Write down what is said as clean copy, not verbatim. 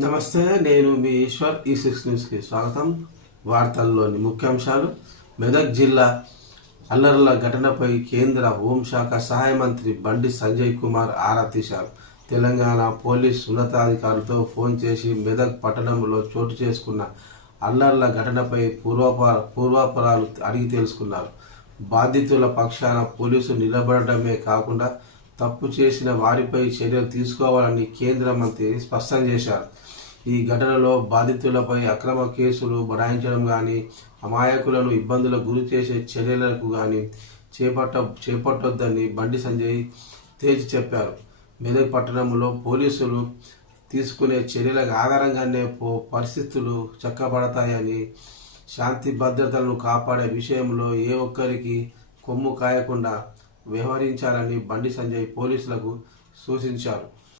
నమస్తే, నేను మీ ఈశ్వర్. న్యూస్కి స్వాగతం. వార్తల్లోని ముఖ్యాంశాలు. మెదక్ జిల్లా అల్లర్ల ఘటనపై కేంద్ర హోంశాఖ సహాయ మంత్రి బండి సంజయ్ కుమార్ ఆరా తీశారు. తెలంగాణ పోలీస్ ఉన్నతాధికారులతో ఫోన్ చేసి మెదక్ పట్టణంలో చోటు చేసుకున్న అల్లర్ల ఘటనపై పూర్వాపరాలు అడిగి తెలుసుకున్నారు. బాధితుల పక్షాన పోలీసులు నిలబడమే కాకుండా తప్పు చేసిన వారిపై చర్యలు తీసుకోవాలని కేంద్ర మంత్రి స్పష్టం చేశారు. ఈ ఘటనలో బాధితులపై అక్రమ కేసులు బనాయించడం కానీ, అమాయకులను ఇబ్బందులకు గురి చేసే చర్యలకు కానీ చేపట్టొద్దని బండి సంజయ్ తేల్చి చెప్పారు. మెదక్ పట్టణంలో పోలీసులు తీసుకునే చర్యల ఆధారంగానే పరిస్థితులు చక్కబడతాయని, శాంతి భద్రతలను కాపాడే విషయంలో ఏ ఒక్కరికి కొమ్ము కాయకుండా వ్యవహరించాలని బండి సంజయ్ పోలీసులకు సూచించారు.